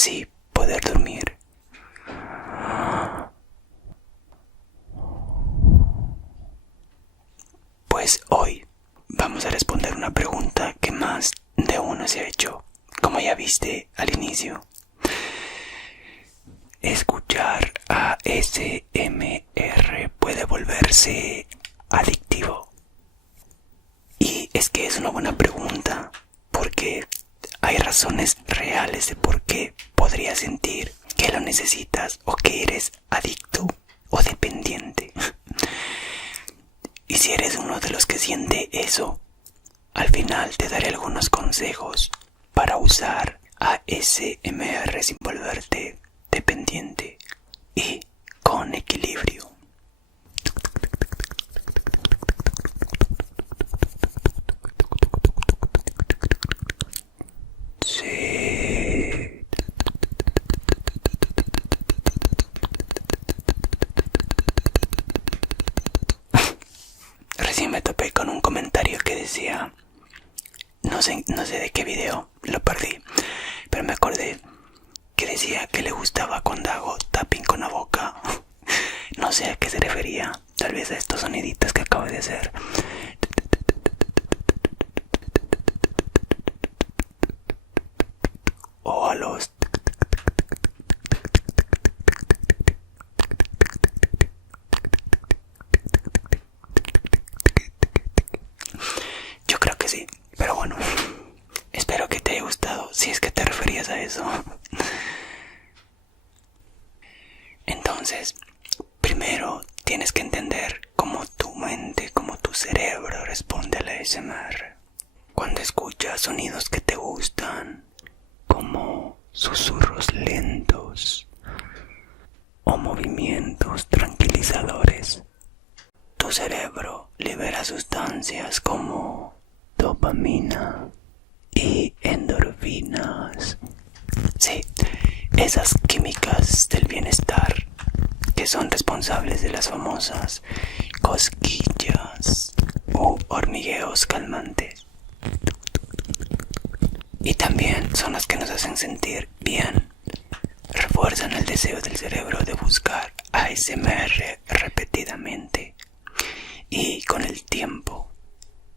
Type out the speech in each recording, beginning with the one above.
así poder dormir. Pues hoy vamos a responder una pregunta que más de uno se ha hecho, como ya viste al inicio. ¿Escuchar ASMR puede volverse adictivo? Y es que es una buena pregunta, porque hay razones reales de por qué podrías sentir que lo necesitas o que eres adicto o dependiente. Y si eres uno de los que siente eso, al final te daré algunos consejos para usar ASMR sin volverte dependiente y con equilibrio. Sí. Recién me topé con un comentario que decía, no sé de qué video, lo perdí, pero me acordé que decía que le gustaba cuando hago tapping con la boca. No sé a qué se refería, tal vez a estos soniditos que acabo de hacer. O a los... Yo creo que sí, pero bueno, espero que te haya gustado, si es que te referías a eso. Entonces, primero tienes que entender cómo tu mente, cómo tu cerebro responde a la ASMR. Cuando escuchas sonidos que te gustan, como susurros lentos o movimientos tranquilizadores, tu cerebro libera sustancias como dopamina y endorfinas. Sí, esas químicas del bienestar que son responsables de las famosas cosquillas o hormigueos calmantes. Y también son las que nos hacen sentir bien. Refuerzan el deseo del cerebro de buscar ASMR repetidamente. Y con el tiempo,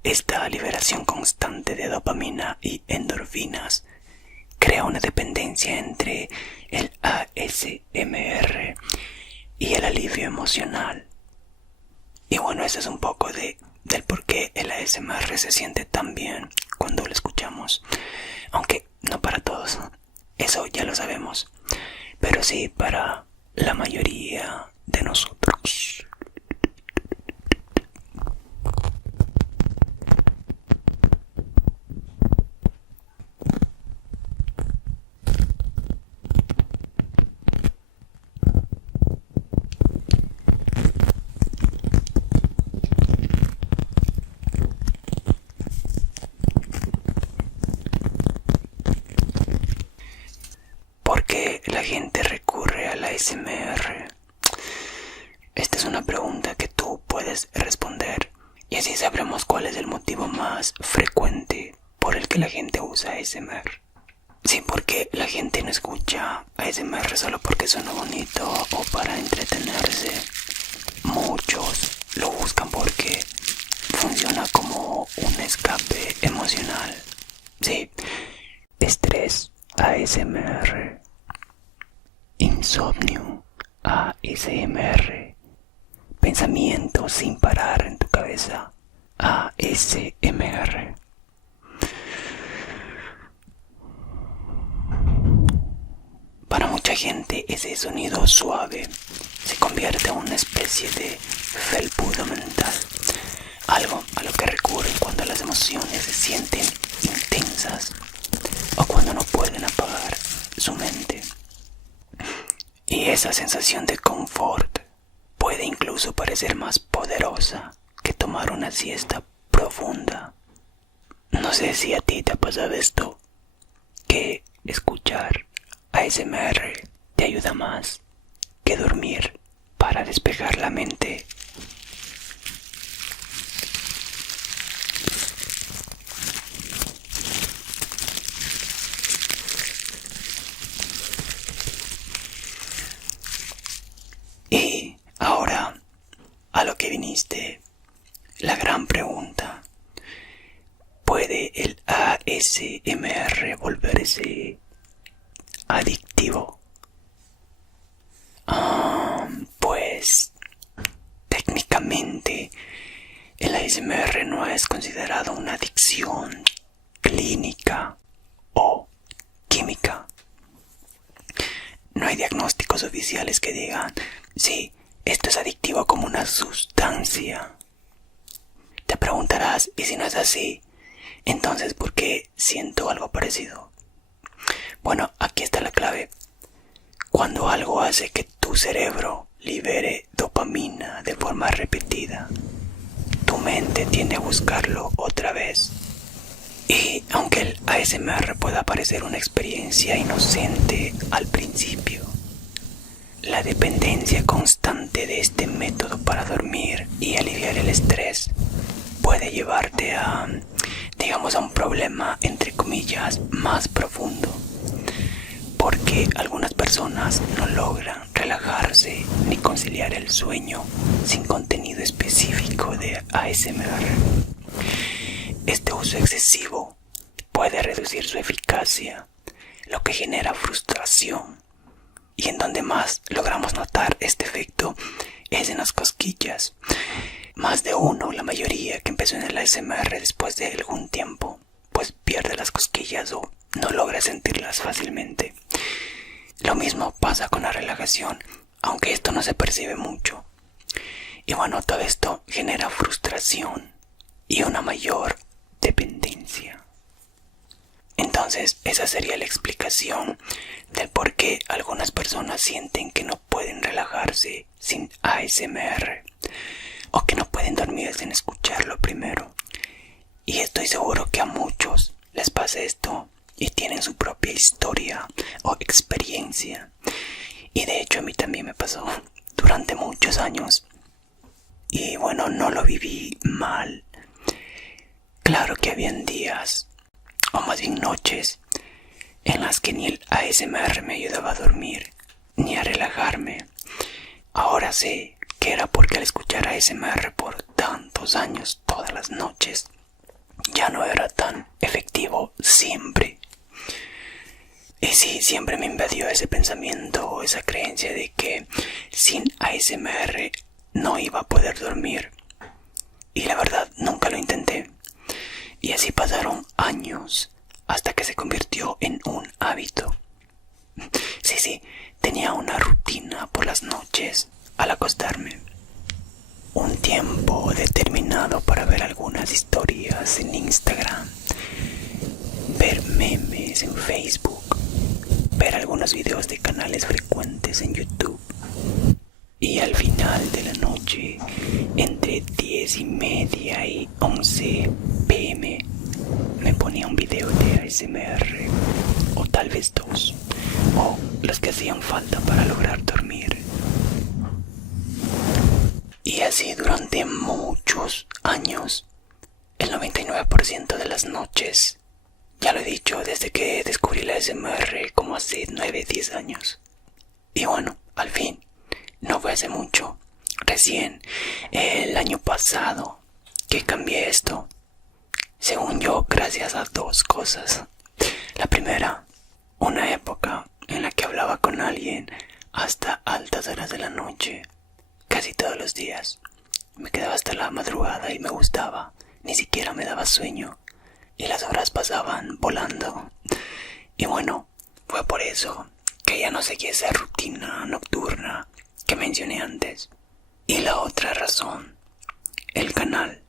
esta liberación constante de dopamina y endorfinas crea una dependencia entre el ASMR y el alivio emocional. Y bueno, eso es un poco del por qué el ASMR se siente tan bien cuando lo escuchamos. Aunque no para todos, eso ya lo sabemos, pero sí para la mayoría de nosotros. ¿Por qué la gente recurre a la ASMR? Esta es una pregunta que tú puedes responder y así sabremos cuál es el motivo más frecuente por el que la gente usa ASMR. Sí, porque la gente no escucha ASMR solo porque suena bonito o para entretenerse. Muchos lo buscan porque funciona como un escape emocional. Sí, estrés ASMR, insomnio ASMR, pensamientos sin parar en tu cabeza ASMR. Para mucha gente ese sonido suave se convierte en una especie de felpudo mental, algo a lo que recurren cuando las emociones se sienten intensas o cuando no pueden apagar su mente. Y esa sensación de confort puede incluso parecer más poderosa que tomar una siesta profunda. No sé si a ti te ha pasado esto, que escuchar ASMR te ayuda más que dormir para despejar la mente. la gran pregunta: ¿puede el ASMR volverse adictivo? Pues técnicamente el ASMR no es considerado una adicción clínica o química. No hay diagnósticos oficiales que digan, sí, esto es adictivo como una sustancia. Te preguntarás, ¿y si no es así? Entonces, ¿por qué siento algo parecido? Bueno, aquí está la clave. Cuando algo hace que tu cerebro libere dopamina de forma repetida, tu mente tiende a buscarlo otra vez. Y aunque el ASMR pueda parecer una experiencia inocente al principio, la dependencia constante de este método para dormir y aliviar el estrés puede llevarte a, digamos, a un problema, entre comillas, más profundo. Porque algunas personas no logran relajarse ni conciliar el sueño sin contenido específico de ASMR. Este uso excesivo puede reducir su eficacia, lo que genera frustración. Y en donde más logramos notar este efecto es en las cosquillas. Más de uno, la mayoría que empezó en el ASMR después de algún tiempo, pues pierde las cosquillas o no logra sentirlas fácilmente. Lo mismo pasa con la relajación, aunque esto no se percibe mucho. Y bueno, todo esto genera frustración y una mayor dependencia. Entonces, esa sería la explicación del por qué algunas personas sienten que no pueden relajarse sin ASMR o que no pueden dormir sin escucharlo primero. Y estoy seguro que a muchos les pasa esto y tienen su propia historia o experiencia. Y de hecho a mí también me pasó durante muchos años. Y bueno, no lo viví mal. Claro que habían días, o más bien noches, en las que ni el ASMR me ayudaba a dormir, ni a relajarme. Ahora sé que era porque al escuchar ASMR por tantos años, todas las noches, ya no era tan efectivo siempre. Y sí, siempre me invadió ese pensamiento, esa creencia de que sin ASMR no iba a poder dormir. Y la verdad, nunca lo intenté. Y así pasaron años hasta que se convirtió en un hábito. Sí, tenía una rutina por las noches al acostarme. Un tiempo determinado para ver algunas historias en Instagram, ver memes en Facebook, ver algunos videos de canales frecuentes en YouTube. Y al final de la noche, entre 10:30 y 11 p.m, me ponía un video de ASMR, o tal vez dos, o los que hacían falta para lograr dormir. Y así durante muchos años, el 99% de las noches. Ya lo he dicho, desde que descubrí la ASMR como hace 9-10 años. Y bueno, al fin, no fue hace mucho. Recién, el año pasado, que cambié esto. Según yo, gracias a dos cosas. La primera, una época en la que hablaba con alguien hasta altas horas de la noche. Casi todos los días. Me quedaba hasta la madrugada y me gustaba. Ni siquiera me daba sueño. Y las horas pasaban volando. Y bueno, fue por eso que ya no seguí esa rutina nocturna que mencioné antes. Y la otra razón, el canal.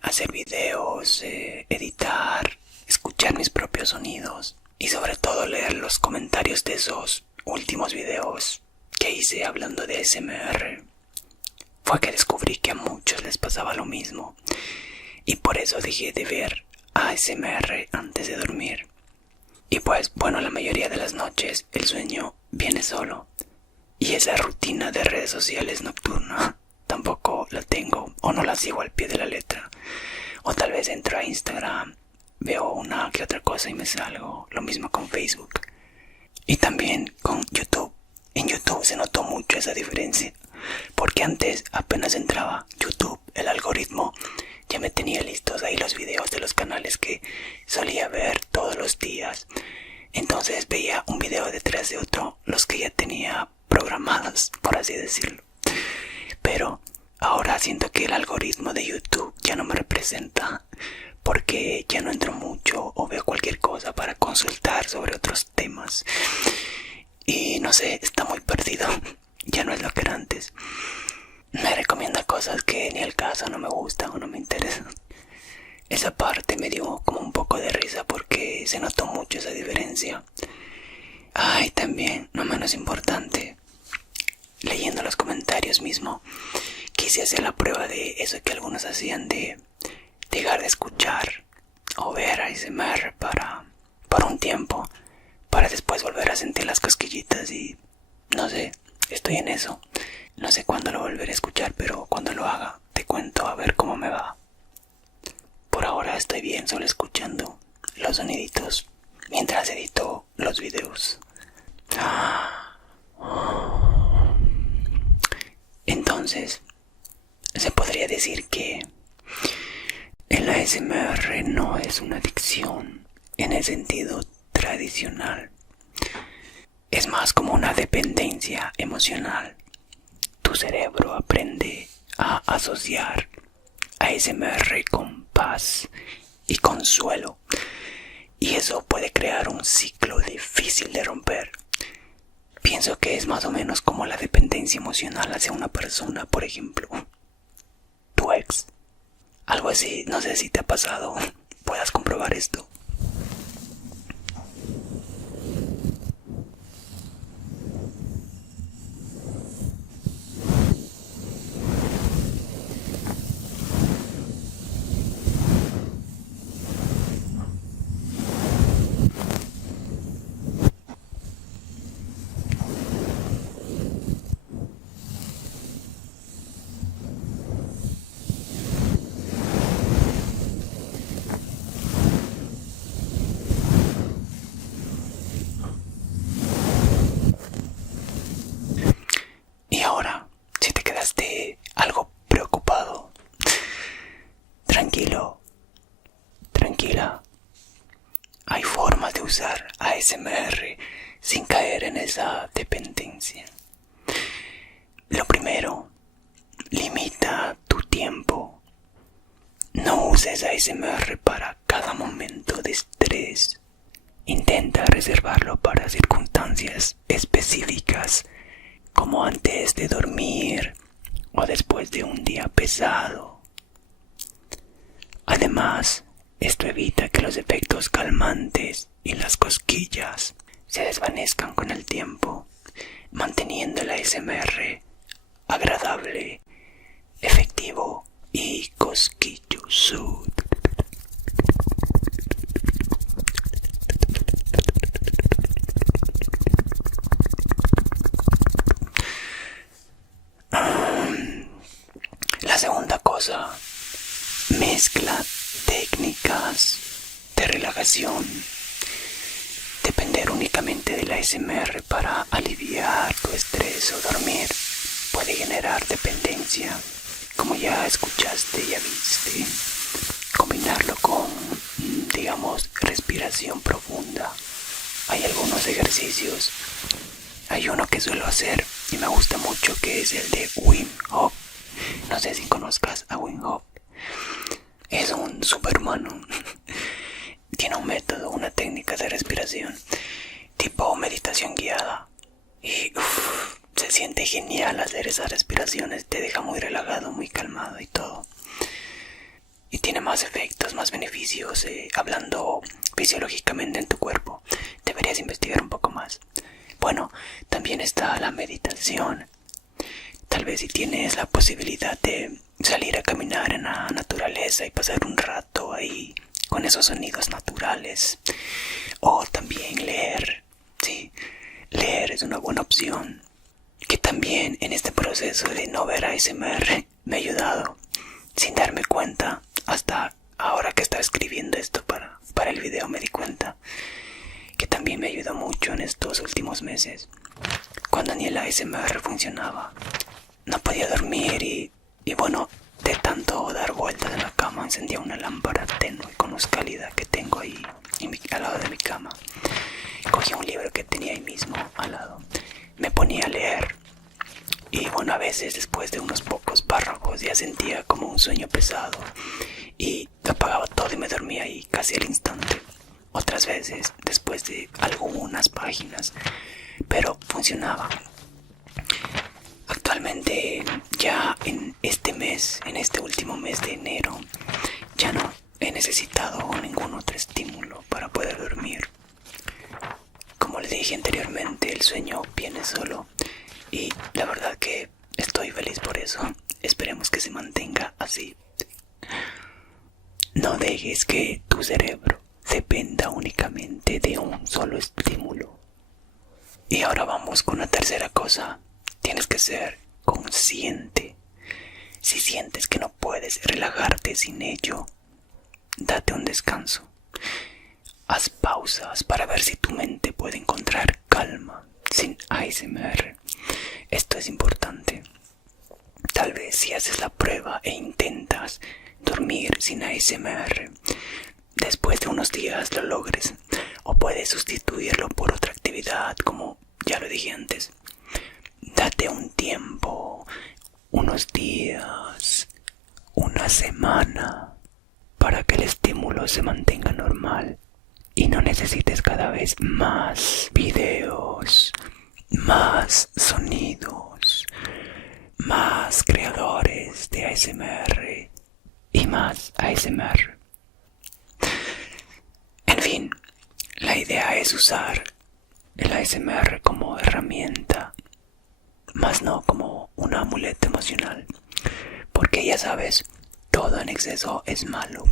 Hacer videos, editar, escuchar mis propios sonidos y sobre todo leer los comentarios de esos últimos videos que hice hablando de ASMR. Fue que descubrí que a muchos les pasaba lo mismo. Y por eso dejé de ver ASMR antes de dormir. Y pues bueno, la mayoría de las noches el sueño viene solo. Y esa rutina de redes sociales nocturna tampoco la tengo o no la sigo al pie de la letra. O tal vez entro a Instagram, veo una que otra cosa y me salgo. Lo mismo con Facebook. Y también con YouTube. En YouTube se notó mucho esa diferencia. Porque antes apenas entraba YouTube el algoritmo ya me tenía listos ahí los videos de los canales que solía ver todos los días. Entonces veía un video detrás de otro, los que ya tenía programados, por así decirlo. Pero ahora siento que el algoritmo de YouTube ya no me representa, porque ya no entro mucho o veo cualquier cosa para consultar sobre otros temas. Y no sé, está muy perdido. Ya no es lo que era antes. Me recomienda cosas que ni al caso, no me gustan o no me interesan. Esa parte me dio como un poco de risa porque se notó mucho esa diferencia. Ay, también, no menos importante, leyendo los comentarios mismo, quise hacer la prueba de eso que algunos hacían de dejar de escuchar o ver ASMR para un tiempo, para después volver a sentir las cosquillitas y no sé, estoy en eso. No sé cuándo lo volveré a escuchar, pero cuando lo haga te cuento a ver cómo me va. Por ahora estoy bien solo escuchando los soniditos mientras edito los videos. Entonces, se podría decir que el ASMR no es una adicción en el sentido tradicional. Es más como una dependencia emocional. Tu cerebro aprende a asociar ASMR con paz y consuelo. Y eso puede crear un ciclo difícil de romper. Pienso que es más o menos como la dependencia emocional hacia una persona, por ejemplo, tu ex. Algo así, no sé si te ha pasado, puedas comprobar esto. Y ahora, si te quedaste algo preocupado, tranquilo, tranquila. Hay formas de usar ASMR sin caer en esa dependencia. Lo primero, limita tu tiempo. No uses ASMR para cada momento de estrés. Intenta reservarlo para circunstancias específicas, como antes de dormir o después de un día pesado. Además, esto evita que los efectos calmantes y las cosquillas se desvanezcan con el tiempo, manteniendo el ASMR agradable, efectivo y cosquilloso. La segunda cosa, mezcla técnicas de relajación. Depender únicamente del ASMR para aliviar tu estrés o dormir puede generar dependencia, como ya escuchaste y ya viste. Combinarlo con, digamos, respiración profunda. Hay algunos ejercicios. Hay uno que suelo hacer y me gusta mucho, que es el de Wim Hof. No sé si conozcas a Wim Hof. Es un superhumano. Tiene un método, una técnica de respiración tipo meditación guiada. Y se siente genial hacer esas respiraciones. Te deja muy relajado, muy calmado y todo. Y tiene más efectos, más beneficios, hablando fisiológicamente en tu cuerpo. Deberías investigar un poco más. Bueno, también está la meditación. Tal vez si tienes la posibilidad de salir a caminar en la naturaleza y pasar un rato ahí con esos sonidos naturales. O también leer. Sí, leer es una buena opción. Que también en este proceso de no ver ASMR me ha ayudado sin darme cuenta. Hasta ahora que estaba escribiendo esto para el video me di cuenta que también me ayudó mucho en estos últimos meses, cuando ni el ASMR funcionaba. No podía dormir y bueno, de tanto encendía una lámpara tenue con luz cálida que tengo ahí al lado de mi cama. Cogía un libro que tenía ahí mismo al lado. Me ponía a leer. Y bueno, a veces después de unos pocos párrafos ya sentía como un sueño pesado. Y apagaba todo y me dormía ahí casi al instante. Otras veces después de algunas páginas. Pero funcionaba. Actualmente ya en este último mes de enero, ya no he necesitado ningún otro estímulo para poder dormir. Como le dije anteriormente, el sueño viene solo y la verdad que estoy feliz por eso. Esperemos que se mantenga así. No dejes que tu cerebro dependa únicamente de un solo estímulo. Y ahora vamos con la tercera cosa. Tienes que ser consciente. Si sientes que no puedes relajarte sin ello, date un descanso. Haz pausas para ver si tu mente puede encontrar calma sin ASMR. Esto es importante. Tal vez si haces la prueba e intentas dormir sin ASMR, después de unos días lo logres. O puedes sustituirlo por otra actividad, como ya lo dije antes. Date un tiempo, unos días, una semana, para que el estímulo se mantenga normal y no necesites cada vez más videos, más sonidos, más creadores de ASMR y más ASMR. En fin, la idea es usar el ASMR como herramienta, más no como un amuleto emocional, porque ya sabes, todo en exceso es malo.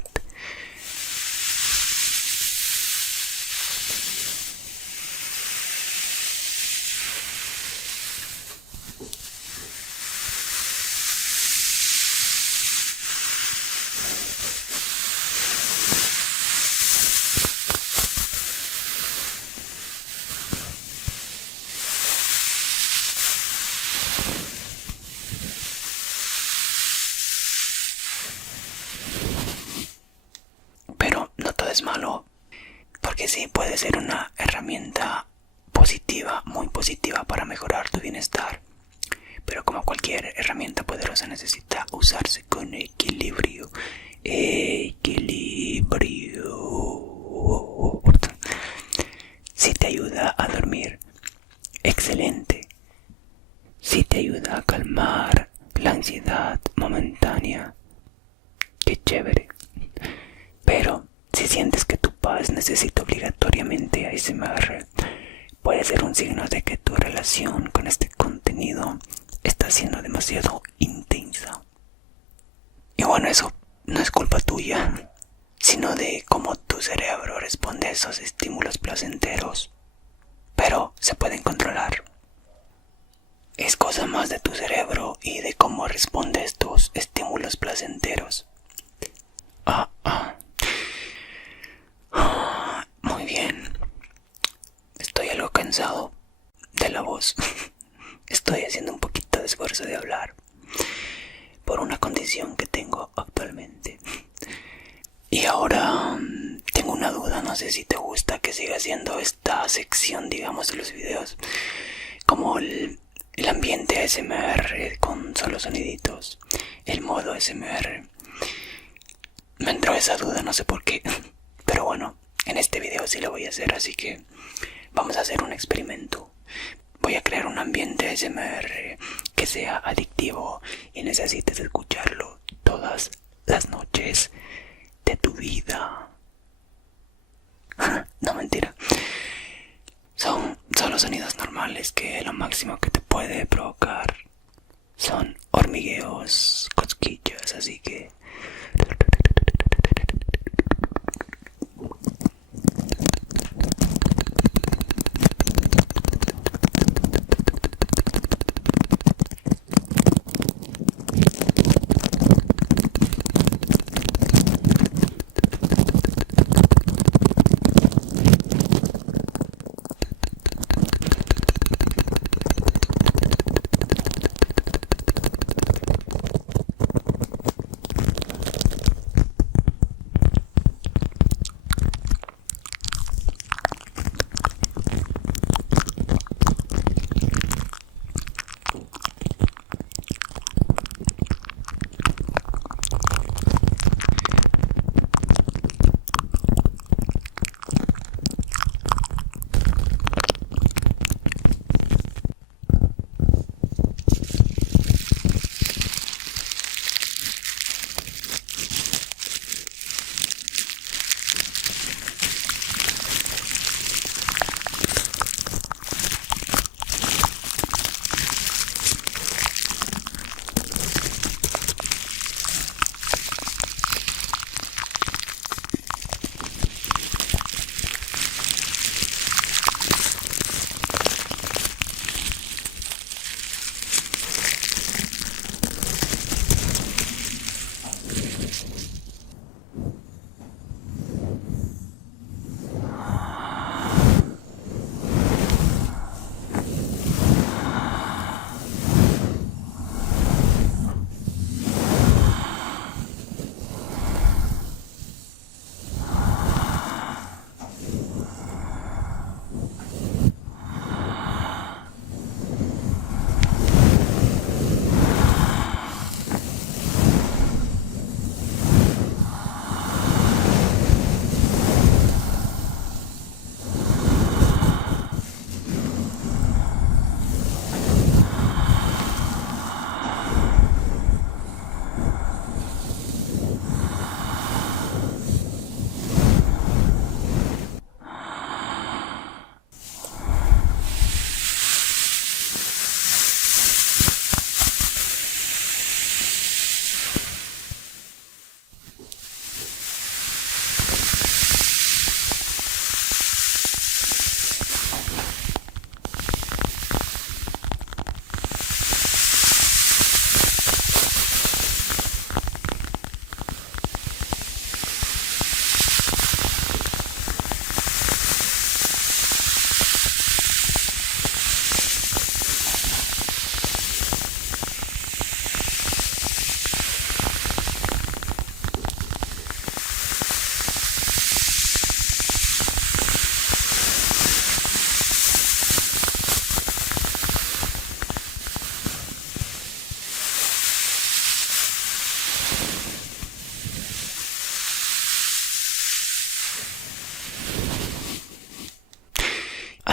Pero no todo es malo, porque sí puede ser una herramienta positiva, muy positiva para mejorar tu bienestar. Pero como cualquier herramienta poderosa necesita usarse con equilibrio. Si te ayuda a dormir, excelente. Si te ayuda a calmar la ansiedad momentánea, qué chévere. Pero si sientes que tu paz necesita obligatoriamente ASMR, puede ser un signo de que tu relación con este contenido está siendo demasiado intensa. Y bueno, eso no es culpa tuya, sino de cómo tu cerebro responde a esos estímulos placenteros. Pero se pueden controlar. Es cosa más de tu cerebro y de cómo responde a estos estímulos placenteros. Muy bien. Estoy algo cansado de la voz. Estoy haciendo un poquito de esfuerzo de hablar por una condición que tengo actualmente. Y ahora tengo una duda, no sé si te gusta que siga haciendo esta sección, digamos, de los videos, como el ambiente ASMR con solo soniditos, el modo ASMR. Me entró esa duda, no sé por qué, pero bueno, en este video sí lo voy a hacer, así que vamos a hacer un experimento. Voy a crear un ambiente ASMR que sea adictivo y necesites escucharlo todas las noches de tu vida. No, mentira. Son solo sonidos normales que lo máximo que te puede provocar son hormigueos, cosquillas, así que...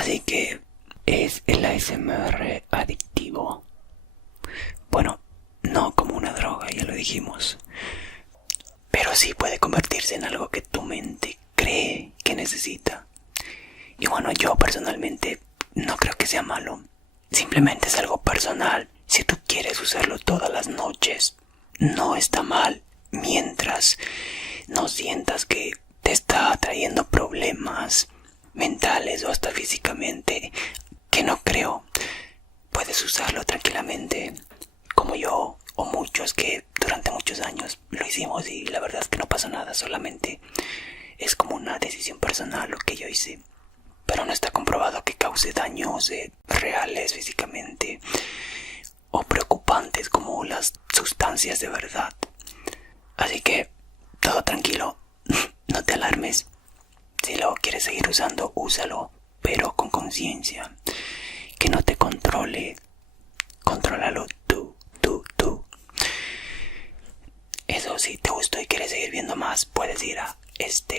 Así que es el ASMR adictivo. Bueno, no como una droga, ya lo dijimos. Pero sí puede convertirse en algo que tu mente cree que necesita. Y bueno, yo personalmente no creo que sea malo. Simplemente es algo personal. Si tú quieres usarlo todas las noches, no está mal. Mientras no sientas que te está trayendo problemas mentales o hasta físicamente, que no creo, puedes usarlo tranquilamente, como yo o muchos que durante muchos años lo hicimos y la verdad es que no pasó nada, solamente es como una decisión personal lo que yo hice, pero no está comprobado que cause daños reales físicamente o preocupantes como las sustancias de verdad. Así que todo tranquilo, no te alarmes. Si lo quieres seguir usando, úsalo, pero con conciencia, que no te controle. Contrólalo tú. Eso, si te gustó y quieres seguir viendo más, puedes ir a este